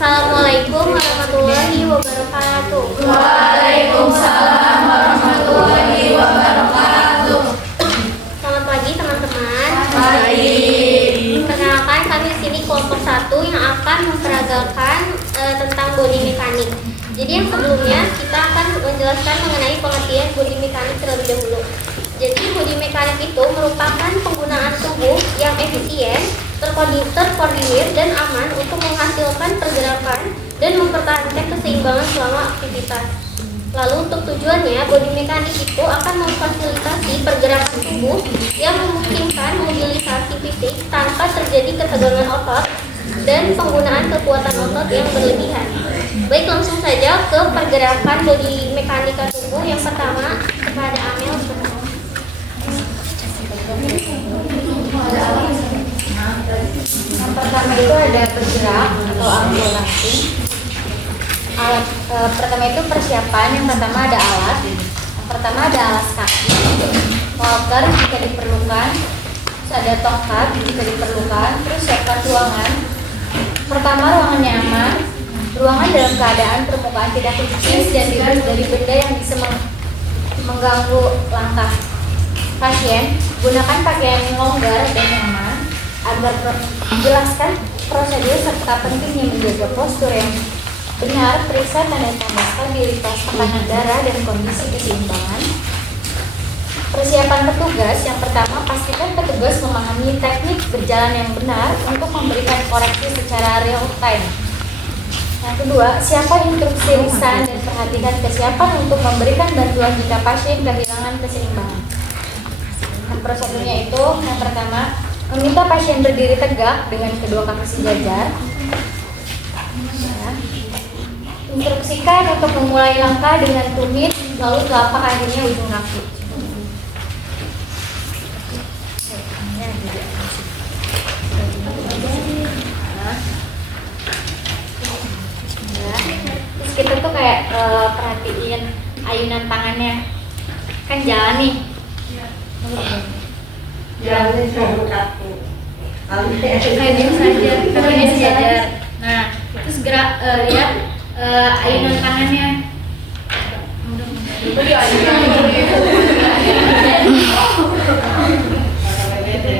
Assalamualaikum warahmatullahi wabarakatuh. Waalaikumsalam warahmatullahi wabarakatuh. Selamat pagi teman-teman. Baik. Perkenalkan, kami di sini kelompok 1 yang akan memperagakan tentang body mekanik. Jadi yang sebelumnya kita akan menjelaskan mengenai pengertian body mekanik terlebih dahulu. Jadi body mekanik itu merupakan penggunaan tubuh yang efisien, terkoordinir dan aman untuk menghasilkan pergerakan dan mempertahankan keseimbangan selama aktivitas. Lalu untuk tujuannya, body mekanik itu akan memfasilitasi pergerakan tubuh yang memungkinkan mobilisasi fisik tanpa terjadi ketegangan otot dan penggunaan kekuatan otot yang berlebihan. Baik, langsung saja ke pergerakan body mekanika tubuh. Yang pertama, kepada Amel. Yang pertama itu ada bergerak atau ambulasi. Alat pertama itu persiapan. Yang pertama ada alat. Yang pertama ada alas kaki, walker jika diperlukan, terus ada tongkat jika diperlukan, terus siapkan ruangan. Pertama, ruangan nyaman. Ruangan dalam keadaan permukaan tidak kecil dan bebas dari benda yang bisa mengganggu langkah pasien. Gunakan pakaian yang longgar dan nyaman agar jelaskan prosedur serta pentingnya menjaga postur yang benar. Periksa tanda-tanda stabilitas tekanan darah dan kondisi keseimbangan. Persiapan petugas. Yang pertama, pastikan petugas memahami teknik berjalan yang benar untuk memberikan koreksi secara real time. Yang kedua, siapkan instruksi lisan dan perhatikan kesiapan untuk memberikan bantuan jika pasien kehilangan keseimbangan. Prosedurnya itu, yang pertama, meminta pasien berdiri tegak dengan kedua kaki sejajar. Instruksikan untuk memulai langkah dengan tumit, lalu telapak kakinya ujung kaki. Terus kita tuh kayak perhatiin ayunan tangannya, kan jalan nih. Jalan satu kaku. Kayak saja, kakinya sejajar. Nah, terus gerak, lihat ayunan tangannya.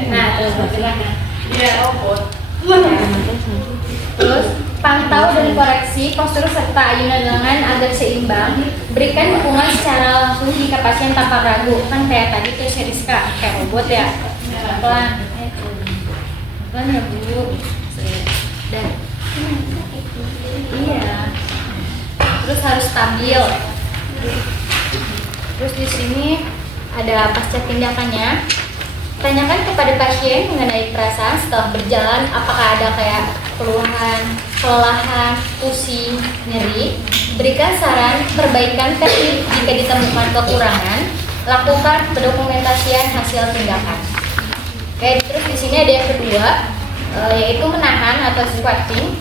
Nah, terus bergerak. Terus pantau dan koreksi postur serta ayunan lengan agar seimbang. Berikan dukungan secara langsung jika pasien tampak ragu. Kan kayak tadi tuh Seriska, kayak robot ya. Pelan, pelan ya Bu. Dan iya. Terus harus stabil. Terus di sini ada pasca tindakannya. Tanyakan kepada pasien mengenai perasaan setelah berjalan, apakah ada kayak keluhan, kelelahan, pusing, nyeri. Berikan saran perbaikan teknik jika ditemukan kekurangan. Lakukan pendokumentasian hasil tindakan. Oke, terus di sini ada yang kedua, yaitu menahan atau squatting.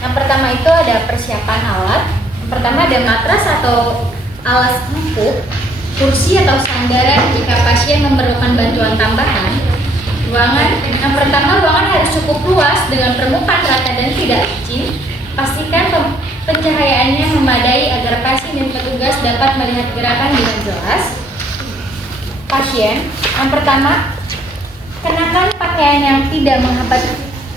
Yang pertama itu ada persiapan alat. Yang pertama ada matras atau alas empuk, kursi atau sandaran jika pasien memerlukan bantuan tambahan. Ruangan, yang pertama ruangan harus cukup luas dengan permukaan rata dan tidak licin. Pastikan pencahayaannya memadai agar pasien dan petugas dapat melihat gerakan dengan jelas. Pasien, yang pertama kenakan pakaian yang tidak menghambat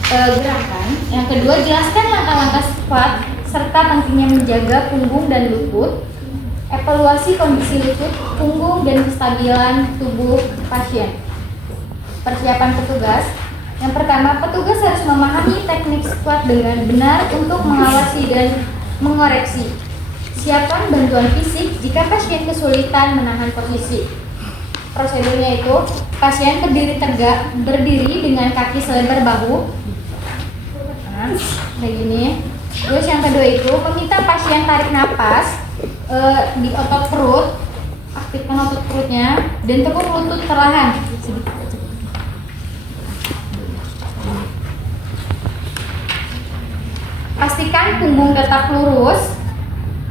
gerakan. Yang kedua, jelaskan langkah-langkah squat serta pentingnya menjaga punggung dan lutut. Evaluasi kondisi lutut, punggung, dan kestabilan tubuh pasien. Persiapan petugas. Yang pertama, petugas harus memahami teknik squat dengan benar untuk mengawasi dan mengoreksi. Siapkan bantuan fisik jika pasien kesulitan menahan posisi. Prosedurnya itu, pasien berdiri tegak, berdiri dengan kaki selebar bahu. Nah, kayak gini. Terus yang kedua itu, meminta pasien tarik napas di otot perut, aktifkan otot perutnya, dan tekuk lutut perlahan. Pastikan punggung tetap lurus,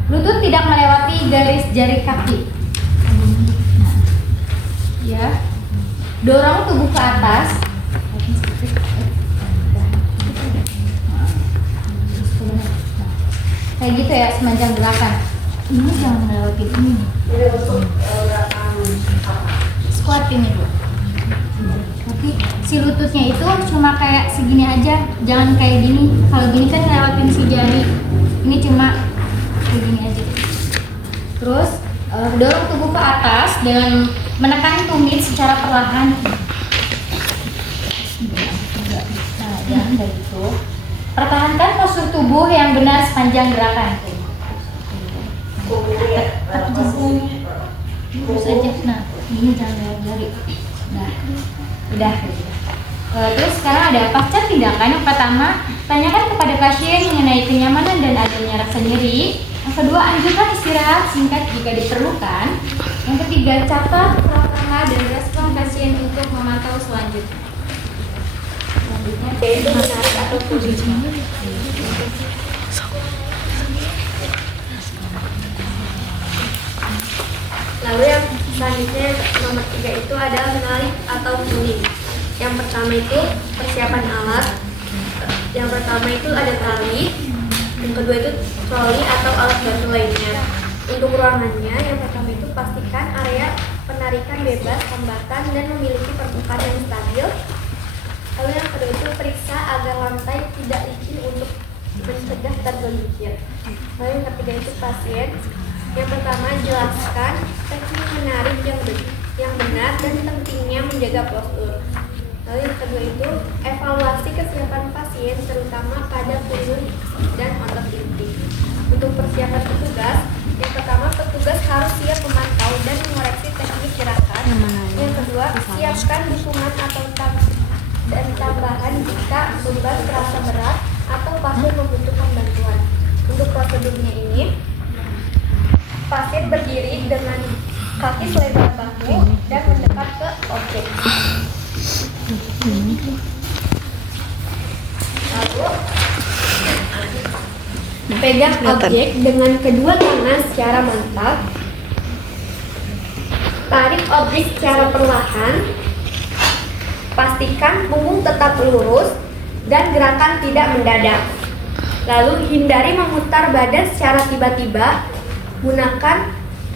lutut tidak melewati garis jari kaki. Ya, dorong tubuh ke atas. gitu ya, sepanjang gerakan. Ini jangan ngelewatin ini. Squat ini dulu. Tapi si lututnya itu cuma kayak segini aja, jangan kayak gini. Kalau gini kan ngelewatin si jari. Ini cuma kayak gini aja. Terus dorong tubuh ke atas dengan menekan tumit secara perlahan. Nah, jangan kayak gitu. Pertahankan postur tubuh yang benar sepanjang gerakan. Terus aja. Nah, ini jangan lewat jari. Nah, udah. Terus sekarang ada pasca tindakan. Yang pertama, tanyakan kepada pasien mengenai kenyamanan dan adanya rasa nyeri. Yang kedua, anjurkan istirahat singkat jika diperlukan. Yang ketiga, catat pra-pra dan respon pasien untuk memantau selanjutnya. Yaitu menarik atau posisi. Lalu yang selanjutnya nomor 3 itu adalah menarik atau pulling. Yang pertama itu persiapan alat. Yang pertama itu ada tali. Yang kedua itu troli atau alat bantu lainnya. Untuk ruangannya, yang pertama itu pastikan area penarikan bebas, hambatan dan memiliki permukaan yang stabil. Lalu yang kedua itu periksa agar lantai tidak licin untuk mencegah tergelincir. Lalu yang ketiga itu pasien. Yang pertama, jelaskan teknik menarik yang benar dan pentingnya menjaga postur. Lalu yang kedua itu evaluasi kesiapan pasien terutama pada punggung dan otot inti. Untuk persiapan petugas, yang pertama petugas harus siap memantau dan mengoreksi teknik gerakan. Yang kedua, siapkan dukungan atau dan tambahan jika beban terasa berat atau pasien membutuhkan bantuan. Untuk prosedurnya ini, pasien berdiri dengan kaki selebar bahu dan mendekat ke objek. Lalu pegang objek dengan kedua tangan secara mantap. Tarik objek secara perlahan. Pastikan punggung tetap lurus dan gerakan tidak mendadak. Lalu hindari memutar badan secara tiba-tiba. Gunakan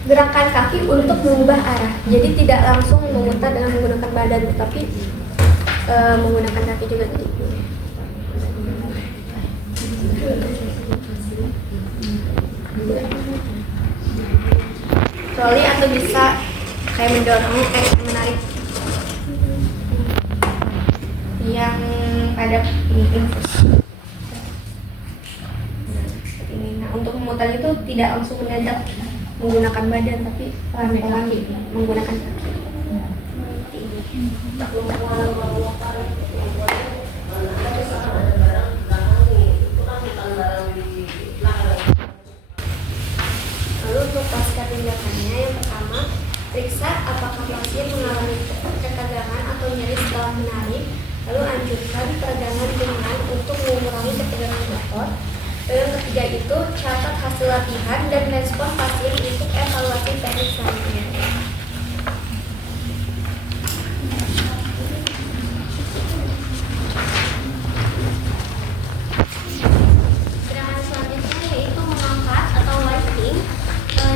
gerakan kaki untuk mengubah arah. Jadi tidak langsung memutar dengan menggunakan badan, tetapi menggunakan kaki juga. Troli atau bisa kayak mendorong, menarik yang pada infus. Nah, untuk memutar itu tidak langsung mendadak menggunakan badan, tapi pelan-pelan menggunakan kaki. Lalu untuk pasca tindakannya, yang pertama, periksa apakah pasien mengalami ketegangan atau nyeri setelah menarik. Lalu anjurkan peregangan ringan untuk mengurangi ketegangan otot. Lalu yang ketiga itu catat hasil latihan dan respon pasien untuk evaluasi teknik selanjutnya. Gerakan selanjutnya yaitu mengangkat atau lifting.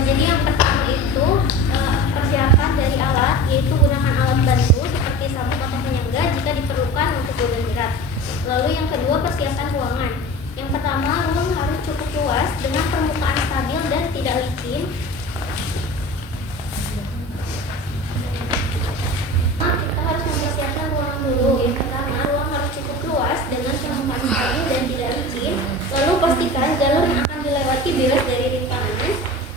Jadi yang pertama itu persiapan dari alat, yaitu gunakan alat bantu seperti sabuk atau penyangga jika diperlukan untuk beban berat. Lalu yang kedua, persiapan ruangan. Yang pertama, ruang harus cukup luas dengan permukaan stabil dan tidak licin. Kita harus mempersiapkan ruangan dulu. Yang pertama, ruang harus cukup luas dengan permukaan stabil dan tidak licin. Lalu pastikan jalur yang akan dilewati bebas dari rintangan.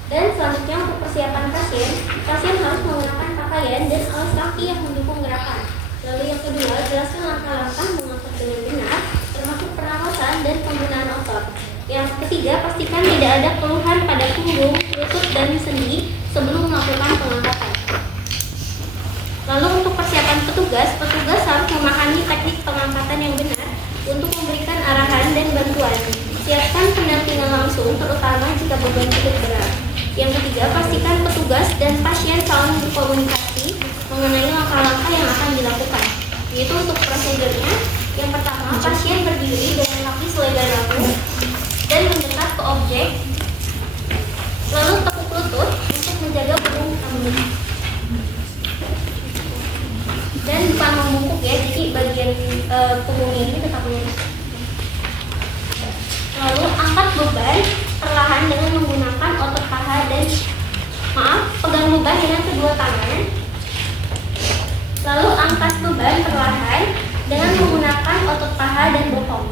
Dan selanjutnya untuk persiapan pasien, pasien harus menggunakan pakaian dan alas kaki yang mendukung gerakan. Lalu yang kedua, jelaskan langkah-langkah mengangkat dengan benar, termasuk pernapasan dan penggunaan otot. Yang ketiga, pastikan tidak ada keluhan pada punggung, lutut, dan sendi sebelum melakukan pengangkatan. Lalu untuk persiapan petugas, petugas harus memahami teknik pengangkatan yang benar untuk memberikan arahan dan bantuan. Siapkan pendampingan langsung, terutama jika beban cukup berat. Yang ketiga, pastikan petugas dan pasien saling berkomunikasi mengenai langkah-langkah yang akan dilakukan. Yaitu untuk prosedurnya, yang pertama, pasien berdiri dengan kaki selebar bahu dan mendekat ke objek punggungnya ini tetap lurus. Lalu angkat beban perlahan dengan menggunakan otot paha dan pegang beban dengan kedua tangan. Lalu angkat beban perlahan dengan menggunakan otot paha dan bokong.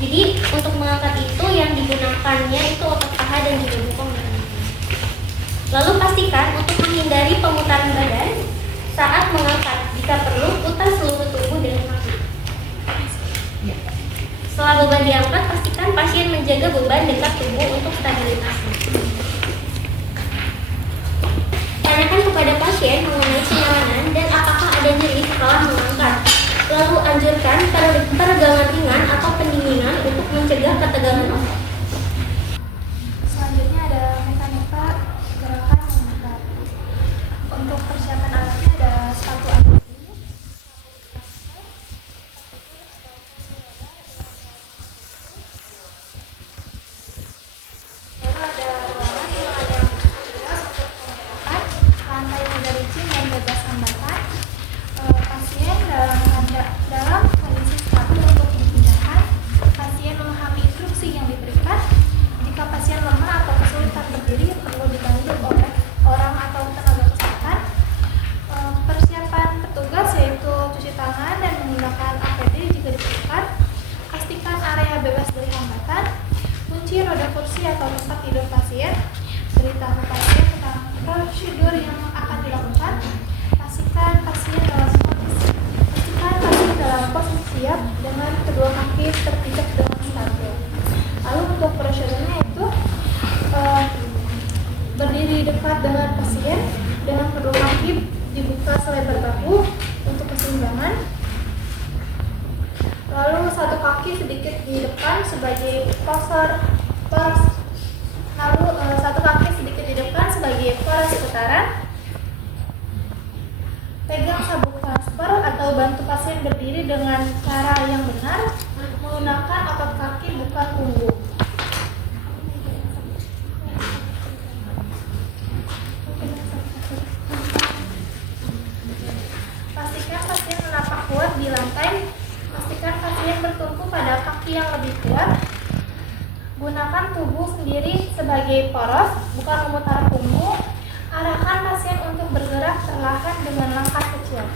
Jadi untuk mengangkat itu yang digunakannya itu otot paha dan juga bokong. Lalu pastikan untuk menghindari pemutaran badan saat mengangkat. Jika perlu, putar seluruh tubuh dengan kaki. Setelah beban diangkat, pastikan pasien menjaga beban dekat tubuh untuk stabilitas. Tanyakan kepada pasien mengenai kenyamanan dan apakah ada nyeri setelah mengangkat. Lalu anjurkan peregangan ringan atau pendinginan untuk mencegah ketegangan otot. Selanjutnya ada mekanika gerakan mengangkat. Untuk persiapan alatnya ada sepatu anti. Lalu ada ruangan yang ada fasilitas untuk mengangkat, lantai mudah licin dan bebas hambatan. Pasien dalam kondisi stabil untuk dipindahkan. Pasien memahami instruksi yang diberikan. Jika pasien lemah atau kesulitan berdiri, perlu dibantu oleh orang atau tenaga kesehatan. Persiapan petugas yaitu cuci tangan dan menggunakan APD jika diperlukan. Pastikan area bebas dari hambatan. Kunci roda kursi atau tempat tidur pasien. Beritahu pasien tentang prosedur yang akan dilakukan. Pastikan pasien dalam posisi siap dengan kedua kaki terpijak dengan stabil. Lalu untuk prosedurnya itu berdiri dekat dengan pasien dengan kedua kaki dibuka selebar bahu untuk keseimbangan. Lalu satu kaki sedikit di depan sebagai satu kaki sedikit di depan sebagai poros putaran. Pegang sabuk transfer atau bantu pasien berdiri dengan cara yang benar menggunakan otot kaki bukan punggung. Pastikan pasien menapak kuat di lantai. Pastikan pasien bertumpu pada kaki yang lebih kuat. Gunakan tubuh sendiri sebagai poros, bukan memutar punggung. Arahkan pasien untuk bergerak perlahan dengan langkah kecil.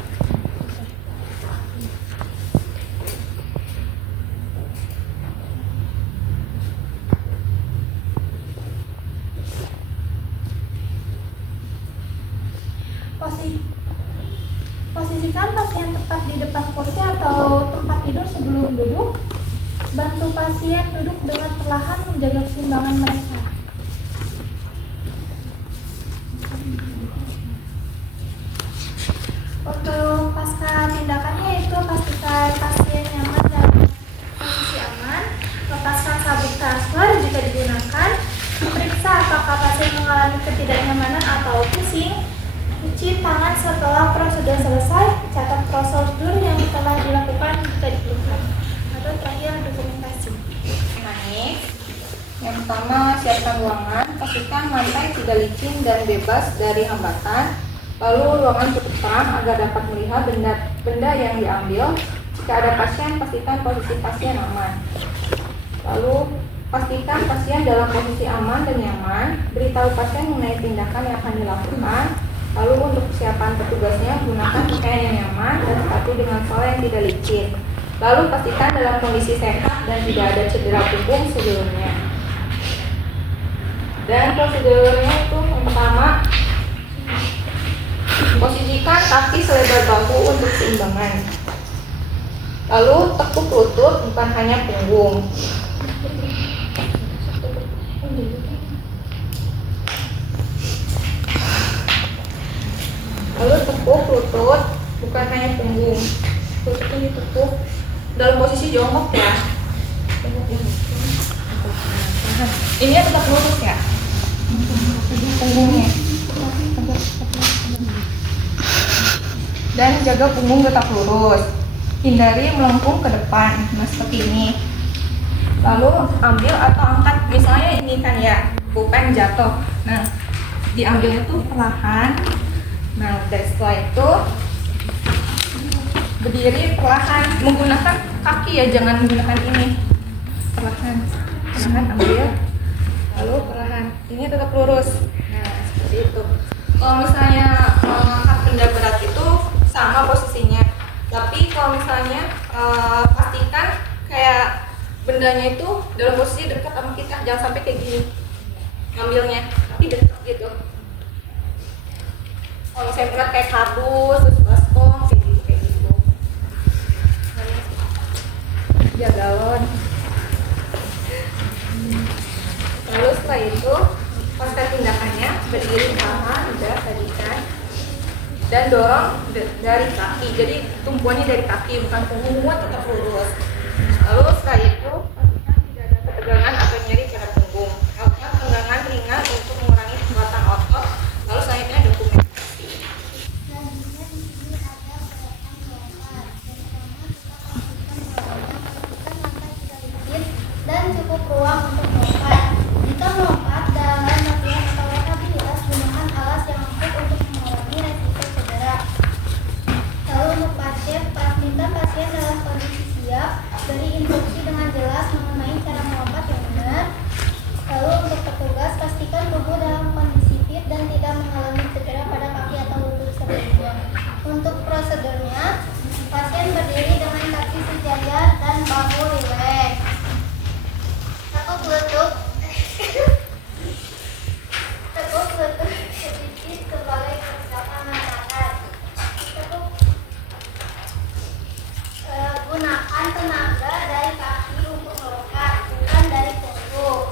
Posisikan pasien tepat di depan kursi atau tempat tidur sebelum duduk. Bantu pasien duduk dengan perlahan menjaga keseimbangan mereka. Untuk pasca tindakannya itu pastikan pasien nyaman dan posisi aman. Lepaskan sabuk transfer jika digunakan. Periksa apakah pasien mengalami ketidaknyamanan atau pusing. Cuci tangan setelah prosedur selesai. Catat prosedur yang telah dilakukan jika diperlukan. Lalu terakhir dokumentasi. Yang pertama, siapkan ruangan. Pastikan lantai tidak licin dan bebas dari hambatan. Lalu ruangan cukup terang agar dapat melihat benda yang diambil. Jika ada pasien, pastikan posisi pasien aman. Lalu pastikan pasien dalam posisi aman dan nyaman. Beritahu pasien mengenai tindakan yang akan dilakukan. Lalu untuk persiapan petugasnya, gunakan pakaian yang nyaman dan sepatu dengan sol yang tidak licin. Lalu pastikan dalam kondisi sehat dan tidak ada cedera punggung sebelumnya. Dan prosedurnya itu yang pertama, posisikan kaki selebar bahu untuk keseimbangan. Lalu tekuk lutut, bukan hanya punggung. Lalu tekuk lutut, bukan hanya punggung. Lututnya ditekuk dalam posisi jongkok ya. Ini tetap lurus ya. Punggungnya. Dan jaga punggung tetap lurus. Hindari melengkung ke depan, nah seperti ini. Lalu ambil atau angkat, misalnya ini kan ya, pulpen jatuh. Nah, diambilnya tuh perlahan. Nah, dari setelah itu, berdiri perlahan menggunakan kaki ya, jangan menggunakan ini. Perlahan ambil, lalu perlahan ini tetap lurus. Nah seperti itu. Kalau misalnya angkat benda berat itu sama posisinya, tapi kalau misalnya pastikan kayak bendanya itu dalam posisi dekat sama kita, jangan sampai kayak gini ngambilnya, tapi dekat gitu. Kalau misalnya berat kayak kardus, terus baskom, kayak gitu. Ya galon. Lalu setelah itu pasca tindakannya berdiri paha, udah tadi kan, dan dorong dari kaki. Jadi tumpuannya dari kaki, bukan punggung, tetap lurus. Lalu setelah itu pastikan tidak ada ketegangan atau nyeri pada punggung. Lakukan penggangan ringan untuk mengurangi kekuatan otot. Lalu selanjutnya dokumentasi. Selanjutnya di sini ada gerakan melompat. Dan cukup ruang untuk melompat. Jika melompat dalam latihan atau rehabilitas, gunakan alas yang empuk untuk mengurangi resiko cedera. Lalu untuk pasien, pastikan pasien dalam kondisi siap, beri instruksi dengan jelas mengenai cara melompat yang benar. Lalu untuk petugas, pastikan tubuh dalam kondisi fit dan tidak mengalami cedera pada kaki atau lutut sebelumnya. Untuk prosedurnya, pasien berdiri dengan kaki sejajar dan bahu rileks. Tekuk lutut sedikit sebagai persiapan masyarakat. Gunakan tenaga dari kaki untuk melompat, bukan dari punggung.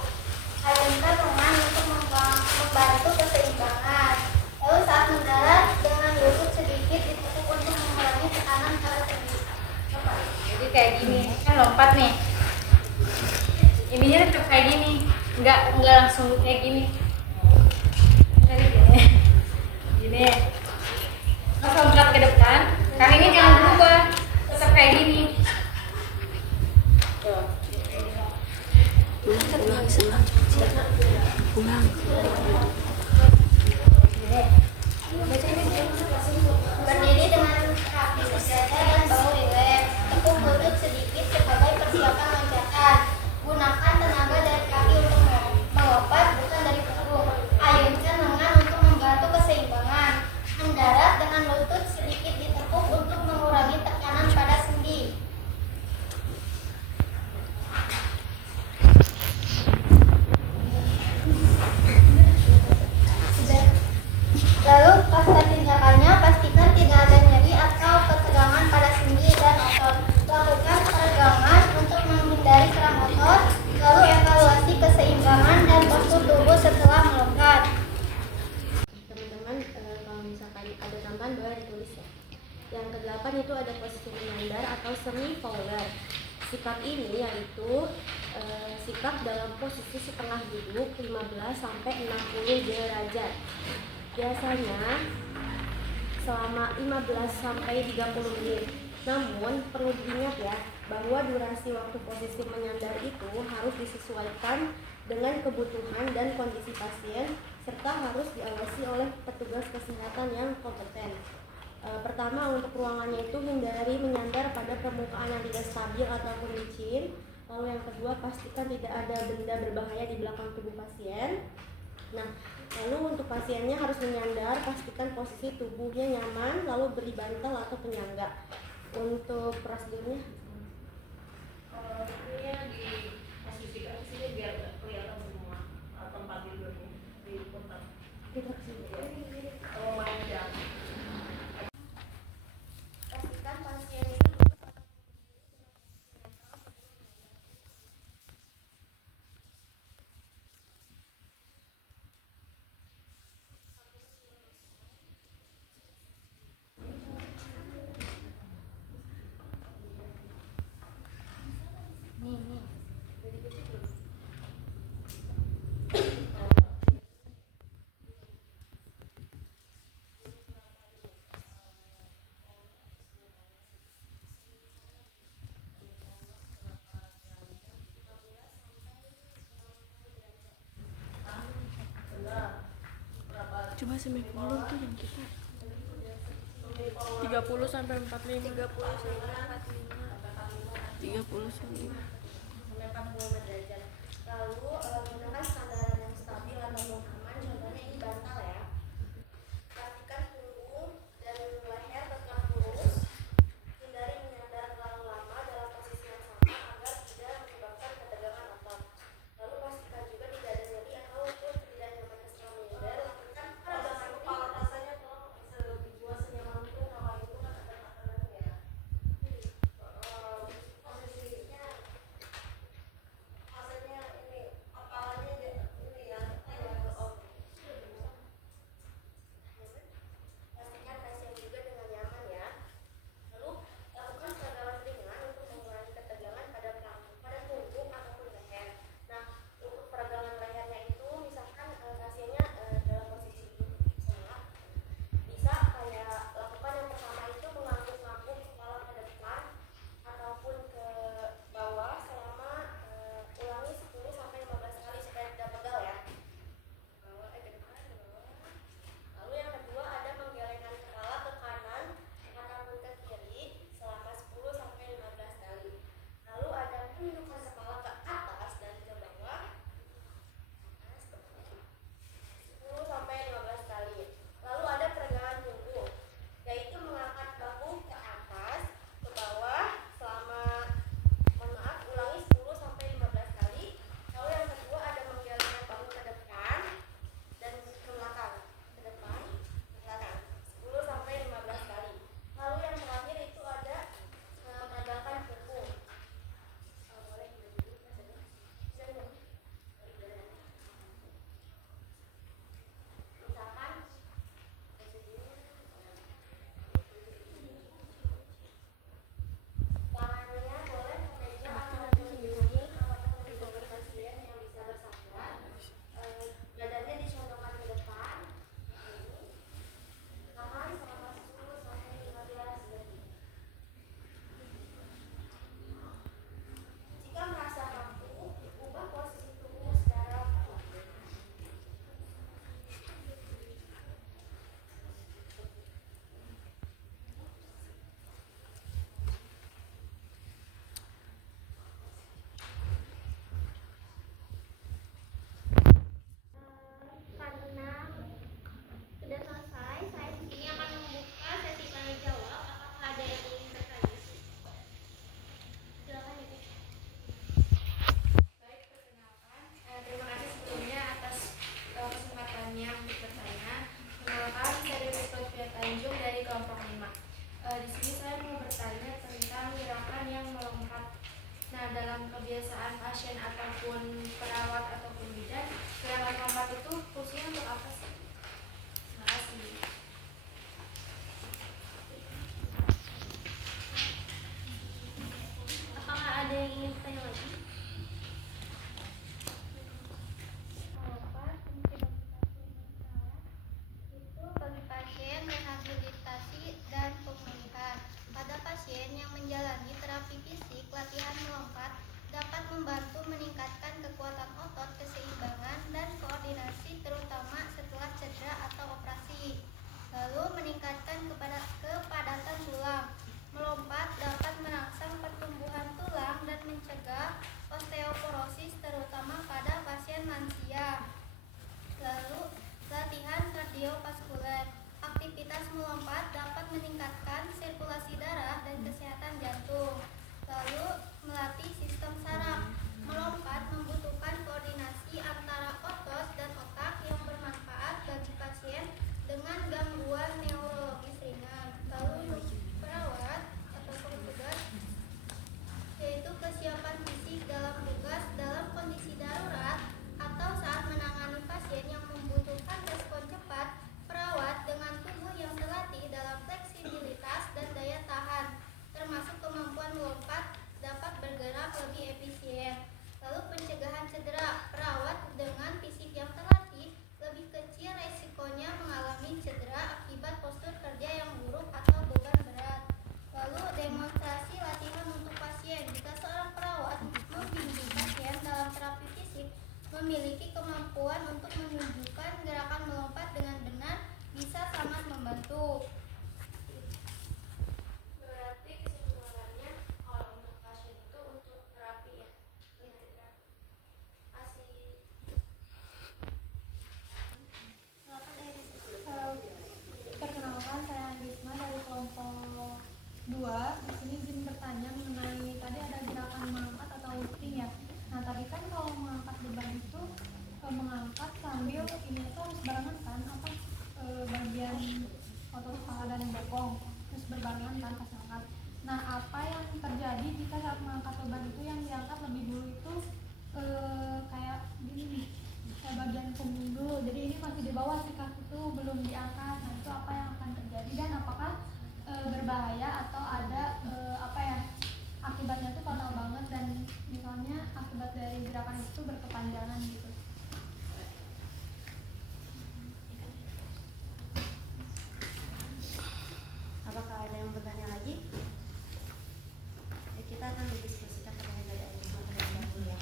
Ayunkan lengan untuk membantu keseimbangan. Lalu saat mendarat, dengan lutut sedikit ditekuk untuk mengurangi tekanan pada sendi. Jadi kayak gini, kan lompat nih. Ininya tetap kayak gini, nggak langsung kayak gini. Kayak gini. Gini. Terus lompat ke depan, kaki ini jangan berubah, tetap kayak gini. Tuh. Berdiri dengan kaki sejajar dan bahu rileks. Tekuk lutut sedikit sebagai persiapan loncatan. Gunakan tenaga dari kaki untuk melompat, bukan dari punggung. Ayunkan lengan untuk membantu keseimbangan. Mendarat dengan lutut sedikit ditekuk untuk mengurangi tekanan pada sendi. Lalu pasca tindakannya, pastikan tidak ada nyeri atau ketegangan pada sendi dan otot. Lakukan peregangan untuk menghindari serang otot. Lalu evaluasi keseimbangan dan postur tubuh setelah melompat. Teman-teman, kalau misalkan ada tambahan boleh ditulis ya. Yang kedelapan itu ada posisi menyandar atau semi fowler. Sikap ini yaitu sikap dalam posisi setengah duduk 15 sampai 60 derajat. Biasanya selama 15 sampai 30 menit. Namun perlu diingat ya bahwa durasi waktu posisi menyandar itu harus disesuaikan dengan kebutuhan dan kondisi pasien serta harus diawasi oleh petugas kesehatan yang kompeten. Pertama, untuk ruangannya itu hindari menyandar pada permukaan yang tidak stabil ataupun licin. Lalu yang kedua, pastikan tidak ada benda berbahaya di belakang tubuh pasien. Nah, lalu untuk pasiennya harus menyandar, pastikan posisi tubuhnya nyaman, lalu beri bantal atau penyangga. Untuk prosedurnya, Diposisikan di sini biar kelihatan semua tempat tidurnya di kotak. Kalau mau jangan. Pastikan pasien itu duduk atau Coba semikolon tuh yang kita 30 sampai 45. 30 sampai 30 sampai 45 derajat. Lalu gunakan sandaran yang stabil ataupun aman. Contohnya ini bantal ya. Pastikan punggung dan leher tetap lurus. Hindari menyandar terlalu lama dalam posisi yang sama agar tidak menyebabkan ketegangan otot. Lalu pastikan juga tidak ada nyeri ataupun tidak nyaman setelah menyandar. Lakukan peregangan kepala rasanya tolong dibuat senyaman mungkin. Kalau itu kan ada makanannya ya. Posisinya rasanya ini kepalanya ini ya kayak pastikan pasien juga dengan nyaman ya. Lalu lakukan peregangan ringan untuk mengurangi ketegangan pada punggung ataupun leher. Nah, untuk peregangan lehernya itu misalkan pasiennya dalam posisi duduk semula, bisa kayak lakukan yang pertama itu mengangguk-angguk kepala ke depan ataupun ke bawah selama ulangi 10 sampai 15 kali supaya tidak pegal ya. Ke depan, ke bawah. Lalu yang kedua ada menggelengkan kepala ke kanan ataupun ke kiri selama 10 sampai 15 kali. Lalu ada menundukkan kepala ke atas dan ke bawah 10 sampai 15 kali. Lalu ada peregangan punggung, yaitu mengangkat bahu ke atas, ke bawah selama ulangi 10 sampai 15 kali. Lalu yang kedua ada menggelengkan bahu ke depan dan ke belakang, ke depan, ke belakang 10 sampai 15 kali. Lalu yang terakhir itu ada meregangkan punggung. Boleh duduk saja. Misalkan tangannya boleh ke meja ataupun di dinding ataupun di bawah pasien yang bisa bersandar. Badannya dicontohkan ke depan. Tahan selama 10 sampai 15 detik. Jika merasa mampu, ubah posisi tubuh secara perlahan. Karena sudah selesai, saya di sini akan membuka sesi tanya jawab. Apakah ada yang ingin bertanya? Silakan Ibu. Baik, perkenalkan. Terima kasih sebelumnya atas kesempatannya untuk bertanya. Perkenalkan, saya Rizky Tanjung dari kelompok 5. Di sini saya mau bertanya tentang gerakan yang melompat. Nah, dalam kebiasaan pasien ataupun perawat ataupun bidan, gerakan lompat itu fungsinya untuk apa sih? Terima kasih. Apakah ada yang ingin bertanya lagi? Melompat fungsi bagi pasien yang salah itu bagi pasien rehabilitasi dan pemulihan. Pada pasien yang menjalani terapi fisik, latihan melompat dapat membantu meningkatkan kekuatan otot, keseimbangan, dan koordinasi terutama setelah cedera atau operasi. Lalu meningkatkan kepadatan tulang. Melompat dapat merangsang pertumbuhan tulang dan mencegah mengangkat beban itu yang diangkat lebih dulu itu kayak gini nih, kayak bagian punggung dulu. Jadi ini masih di bawah si kaki itu belum diangkat. Nah itu apa yang akan terjadi dan apakah berbahaya atau ada apa ya, akibatnya tuh fatal banget dan misalnya akibat dari gerakan itu berkepanjangan gitu. Apakah ada yang bertanya lagi? Ya, kita akan mendiskusikan terkait dari materi dahulu ya.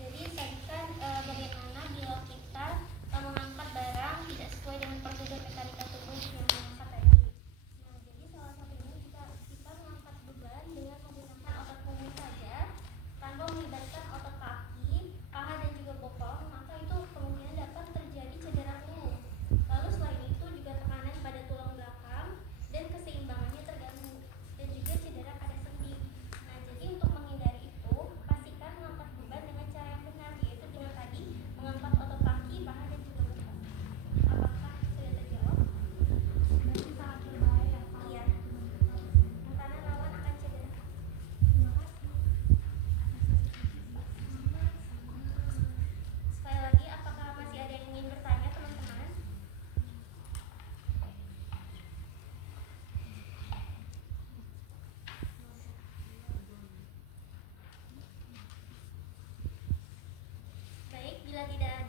Jadi tadi kan bagaimana bila kita mengangkat barang tidak sesuai dengan prosedur mekanika tubuh yang mengangkat tadi. Nah, jadi salah satunya jika kita mengangkat beban dengan menggunakan otot punggung saja tanpa melibatkan otot kaki, paha dan juga bokong, maka itu kemungkinan dapat terjadi cedera punggung. Lalu selain itu juga tekanan pada tulang belakang dan keseimbangannya terganggu dan juga cedera pada sendi. Nah, jadi untuk menghindari itu, pastikan mengangkat beban dengan cara yang benar, yaitu dengan tadi mengangkat otot kaki, paha dan juga bokong. Apakah sudah terjawab? Berarti sangat berbahaya. Iya. Karena rawan akan cedera. Terima kasih. Sekali lagi, apakah masih ada yang ingin bertanya, teman-teman? Baik, bila tidak